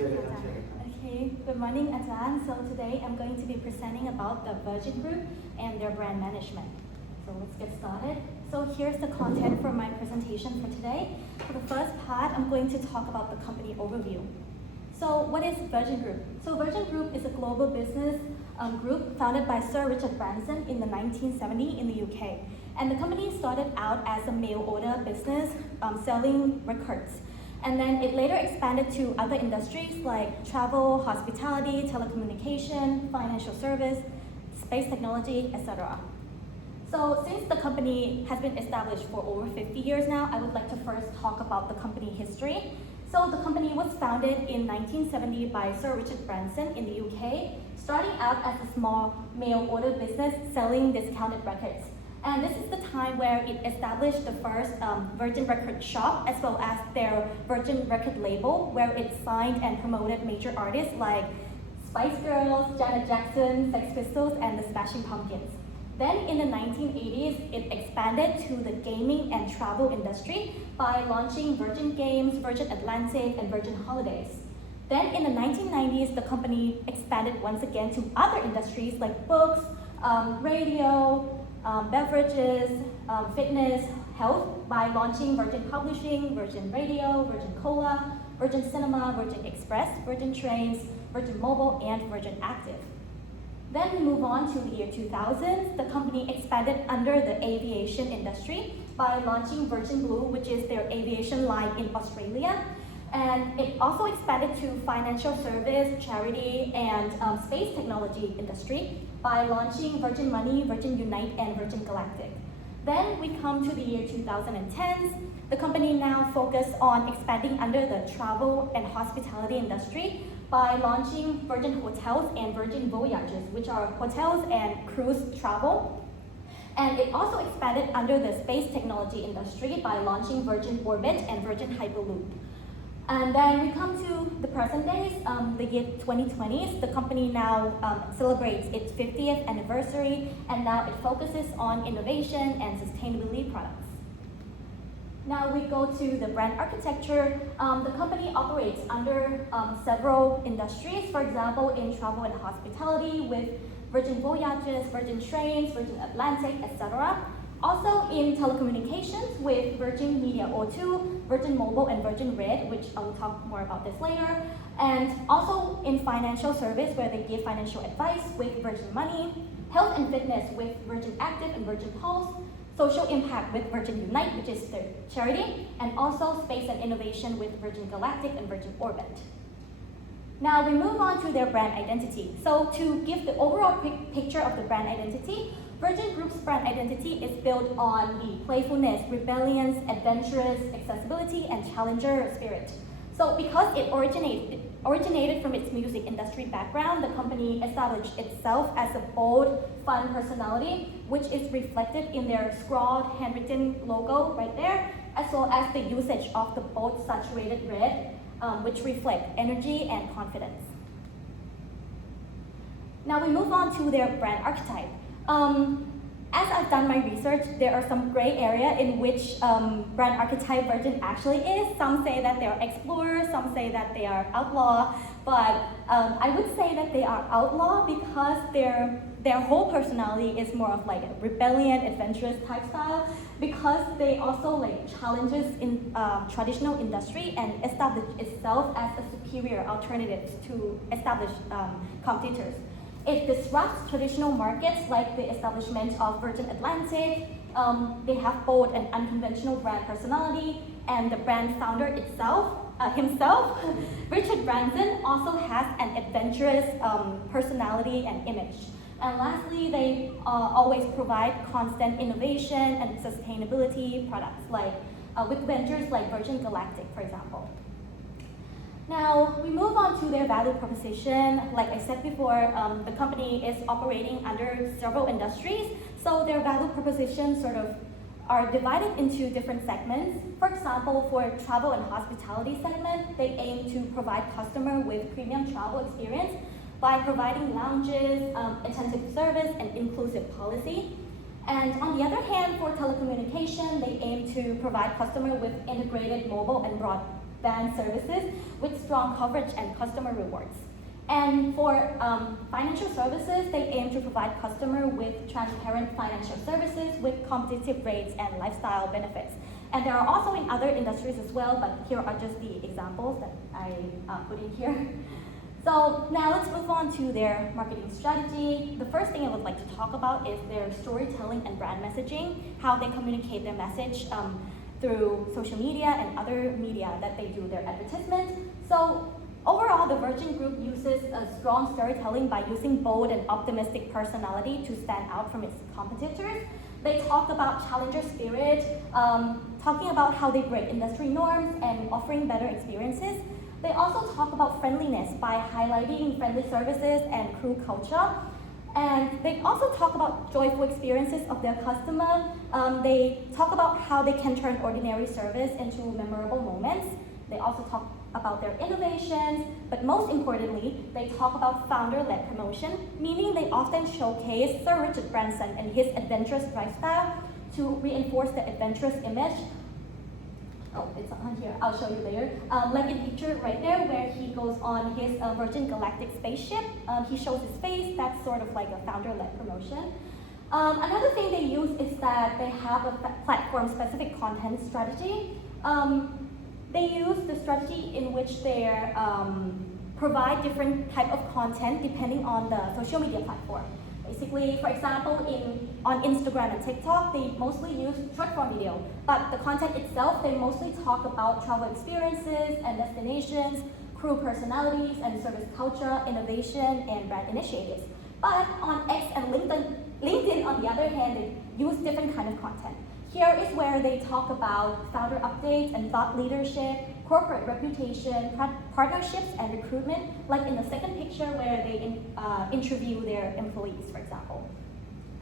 Okay, good morning, Ajahn. So today I'm going to be presenting about the Virgin Group and their brand management. So let's get started. So here's the content for my presentation for today. For the first part, I'm going to talk about the company overview. So what is Virgin Group? So Virgin Group is a global business group founded by Sir Richard Branson in the 1970s in the UK. And the company started out as a mail order business selling records. And then it later expanded to other industries like travel, hospitality, telecommunication, financial service, space technology, etc. So since the company has been established for over 50 years now, I would like to first talk about the company history. So the company was founded in 1970 by Sir Richard Branson in the UK, starting out as a small mail order business selling discounted records. And this is the time where it established the first Virgin Record shop, as well as their Virgin Record label, where it signed and promoted major artists like Spice Girls, Janet Jackson, Sex Pistols, and the Smashing Pumpkins. Then in the 1980s, it expanded to the gaming and travel industry by launching Virgin Games, Virgin Atlantic, and Virgin Holidays. Then in the 1990s, the company expanded once again to other industries like books, radio, beverages, fitness, health by launching Virgin Publishing, Virgin Radio, Virgin Cola, Virgin Cinema, Virgin Express, Virgin Trains, Virgin Mobile, and Virgin Active. Then we move on to the year 2000. The company expanded under the aviation industry by launching Virgin Blue, which is their aviation line in Australia. And it also expanded to financial service, charity, and space technology industry by launching Virgin Money, Virgin Unite, and Virgin Galactic. Then we come to the year 2010s. The company now focused on expanding under the travel and hospitality industry by launching Virgin Hotels and Virgin Voyages, which are hotels and cruise travel. And it also expanded under the space technology industry by launching Virgin Orbit and Virgin Hyperloop. And then we come to the present days, the year 2020s. The company now celebrates its 50th anniversary, and now it focuses on innovation and sustainability products. Now we go to the brand architecture. The company operates under several industries. For example, in travel and hospitality with Virgin Voyages, Virgin Trains, Virgin Atlantic, etc. Also in telecommunications with Virgin Media O2, Virgin Mobile, and Virgin Red, which I will talk more about this later. And also in financial service where they give financial advice with Virgin Money, health and fitness with Virgin Active and Virgin Pulse, social impact with Virgin Unite, which is their charity, and also space and innovation with Virgin Galactic and Virgin Orbit. Now we move on to their brand identity. So to give the overall picture of the brand identity, Virgin Group's brand identity is built on the playfulness, rebellion, adventurous, accessibility, and challenger spirit. So because it originated from its music industry background, the company established itself as a bold, fun personality, which is reflected in their scrawled, handwritten logo right there, as well as the usage of the bold saturated red, which reflect energy and confidence. Now we move on to their brand archetype. As I've done my research, there are some gray area in which brand archetype Virgin actually is. Some say that they are explorers, some say that they are outlaw, but I would say that they are outlaw because their whole personality is more of like a rebellion, adventurous type style, because they also like challenges in traditional industry and establish itself as a superior alternative to established competitors. It disrupts traditional markets like the establishment of Virgin Atlantic. They have bold and unconventional brand personality, and the brand founder himself, Richard Branson, also has an adventurous personality and image. And lastly, they always provide constant innovation and sustainability products, like with ventures like Virgin Galactic, for example. Now, we move on to their value proposition. Like I said before, the company is operating under several industries, so their value propositions sort of are divided into different segments. For example, for travel and hospitality segment, they aim to provide customer with premium travel experience by providing lounges, attentive service, and inclusive policy. And on the other hand, for telecommunication, they aim to provide customer with integrated mobile and band services with strong coverage and customer rewards. And for financial services, they aim to provide customer with transparent financial services with competitive rates and lifestyle benefits. And there are also in other industries as well, but here are just the examples that I put in here. So now let's move on to their marketing strategy. The first thing I would like to talk about is their storytelling and brand messaging, how they communicate their message through social media and other media that they do their advertisement. So overall, the Virgin Group uses a strong storytelling by using bold and optimistic personality to stand out from its competitors. They talk about challenger spirit, talking about how they break industry norms and offering better experiences. They also talk about friendliness by highlighting friendly services and crew culture. And they also talk about joyful experiences of their customer. They talk about how they can turn ordinary service into memorable moments. They also talk about their innovations, but most importantly, they talk about founder-led promotion, meaning they often showcase Sir Richard Branson and his adventurous lifestyle to reinforce the adventurous image. Oh, it's on here, I'll show you later. Like in picture right there where he goes on his Virgin Galactic spaceship. He shows his face, that's sort of like a founder-led promotion. Another thing they use is that they have a platform-specific content strategy. They use the strategy in which they provide different type of content depending on the social media platform. Basically, for example, on Instagram and TikTok, they mostly use short form video, but the content itself, they mostly talk about travel experiences and destinations, crew personalities and service culture, innovation, and brand initiatives. But on X and LinkedIn, on the other hand, they use different kind of content. Here is where they talk about founder updates and thought leadership, corporate reputation, partnerships, and recruitment, like in the second picture where they interview their employees, for example.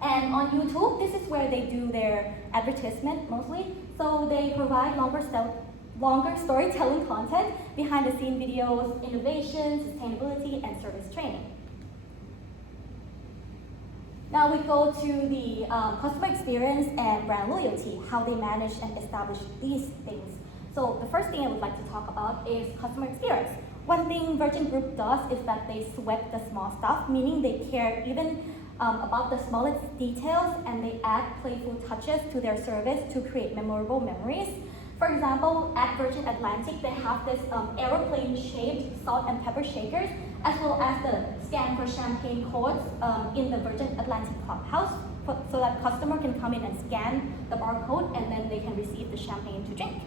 And on YouTube, this is where they do their advertisement mostly. So they provide longer storytelling content, behind-the-scene videos, innovation, sustainability, and service training. Now we go to the customer experience and brand loyalty, how they manage and establish these things. So the first thing I would like to talk about is customer experience. One thing Virgin Group does is that they sweat the small stuff, meaning they care even about the smallest details and they add playful touches to their service to create memorable memories. For example, at Virgin Atlantic, they have this aeroplane-shaped salt and pepper shakers, as well as the scan for champagne codes in the Virgin Atlantic clubhouse, so that customer can come in and scan the barcode and then they can receive the champagne to drink.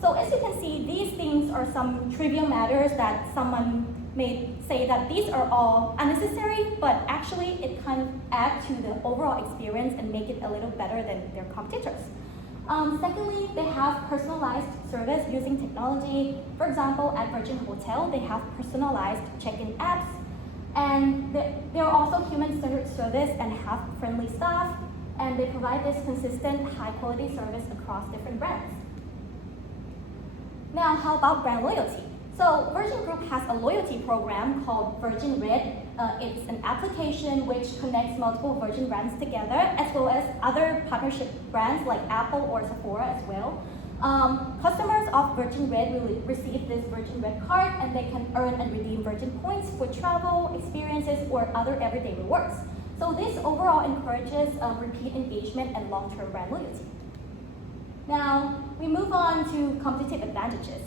So as you can see, these things are some trivial matters that someone may say that these are all unnecessary, but actually it kind of adds to the overall experience and make it a little better than their competitors. Secondly, they have personalized service using technology. For example, at Virgin Hotel, they have personalized check-in apps, and they're also human-centered service and have friendly staff, and they provide this consistent, high-quality service across different brands. Now, how about brand loyalty? So Virgin Group has a loyalty program called Virgin Red. It's an application which connects multiple Virgin brands together, as well as other partnership brands like Apple or Sephora as well. Customers of Virgin Red will receive this Virgin Red card and they can earn and redeem Virgin points for travel, experiences, or other everyday rewards. So this overall encourages repeat engagement and long-term brand loyalty. Now, we move on to competitive advantages.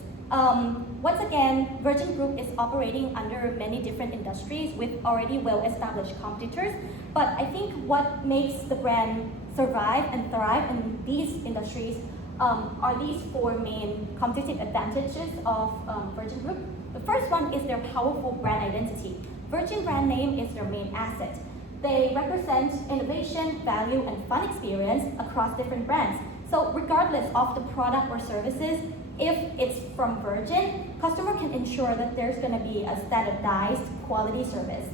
Once again, Virgin Group is operating under many different industries with already well-established competitors, but I think what makes the brand survive and thrive in these industries are these four main competitive advantages of Virgin Group. The first one is their powerful brand identity. Virgin brand name is their main asset. They represent innovation, value, and fun experience across different brands. So regardless of the product or services, if it's from Virgin, customer can ensure that there's going to be a standardized quality service.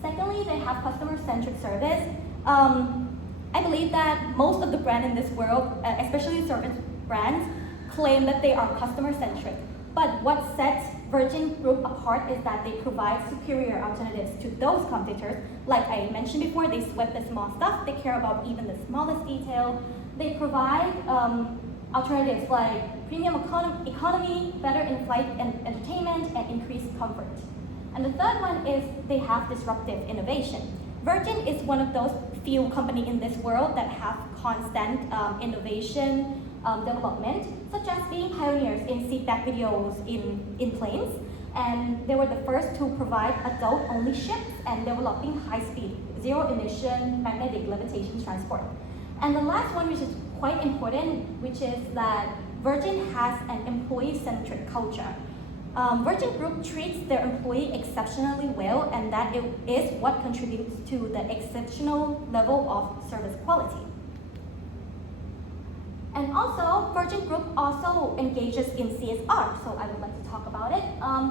Secondly, they have customer-centric service. I believe that most of the brands in this world, especially service brands, claim that they are customer-centric. But what sets Virgin Group apart is that they provide superior alternatives to those competitors. Like I mentioned before, they sweat the small stuff, they care about even the smallest detail. They provide alternatives like premium economy, better in-flight entertainment, and increased comfort. And the third one is they have disruptive innovation. Virgin is one of those few companies in this world that have constant innovation development, such as being pioneers in seatback videos in planes. And they were the first to provide adult-only ships and developing high-speed, zero-emission magnetic levitation transport. And the last one, which is quite important, which is that Virgin has an employee-centric culture. Virgin Group treats their employee exceptionally well, and that is what contributes to the exceptional level of service quality. And also, Virgin Group also engages in CSR, so I would like to talk about it.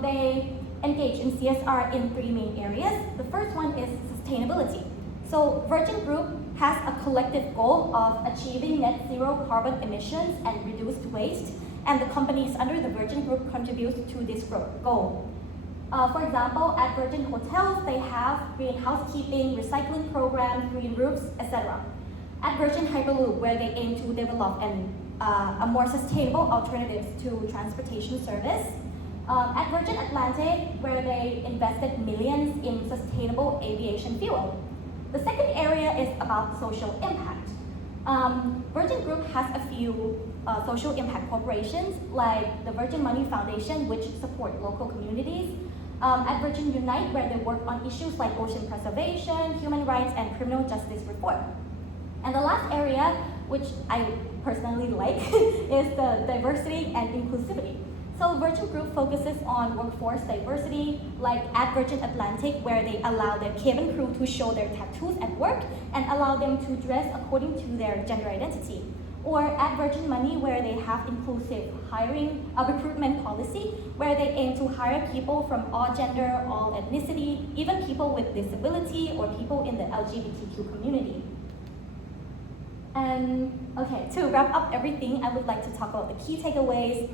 They engage in CSR in three main areas. The first one is sustainability. So Virgin Group has a collective goal of achieving net zero carbon emissions and reduced waste, and the companies under the Virgin Group contribute to this goal. For example, at Virgin Hotels, they have green housekeeping, recycling programs, green roofs, etc. At Virgin Hyperloop, where they aim to develop a more sustainable alternative to transportation service. At Virgin Atlantic, where they invested millions in sustainable aviation fuel. The second area is about social impact. Virgin Group has a few social impact corporations, like the Virgin Money Foundation, which support local communities. At Virgin Unite, where they work on issues like ocean preservation, human rights, and criminal justice reform. And the last area, which I personally like, is the diversity and inclusivity. So Virgin Group focuses on workforce diversity, like at Virgin Atlantic, where they allow their cabin crew to show their tattoos at work and allow them to dress according to their gender identity. Or at Virgin Money, where they have inclusive hiring, recruitment policy, where they aim to hire people from all gender, all ethnicity, even people with disability or people in the LGBTQ community. And okay, to wrap up everything, I would like to talk about the key takeaways,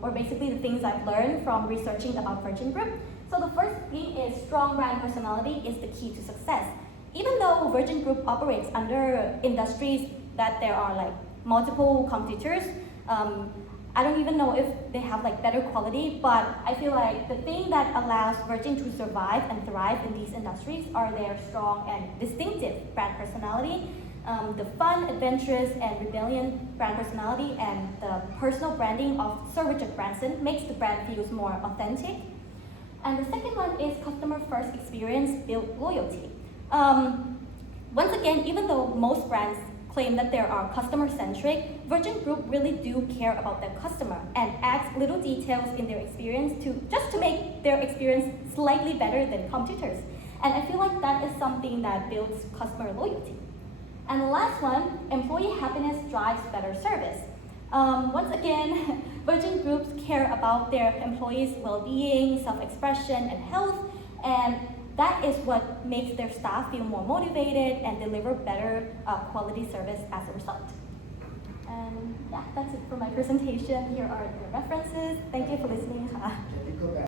or basically the things I've learned from researching about Virgin Group. So the first thing is strong brand personality is the key to success. Even though Virgin Group operates under industries that there are like multiple competitors, I don't even know if they have like better quality, but I feel like the thing that allows Virgin to survive and thrive in these industries are their strong and distinctive brand personality. The fun, adventurous, and rebellion brand personality and the personal branding of Sir Richard Branson makes the brand feel more authentic. And the second one is customer first experience build loyalty. Once again, even though most brands claim that they are customer centric, Virgin Group really do care about their customer and adds little details in their experience just to make their experience slightly better than competitors. And I feel like that is something that builds customer loyalty. And the last one, employee happiness drives better service. Once again, Virgin Groups care about their employees' well-being, self-expression, and health, and that is what makes their staff feel more motivated and deliver better quality service as a result. And yeah, that's it for my presentation. Here are the references. Thank you for listening.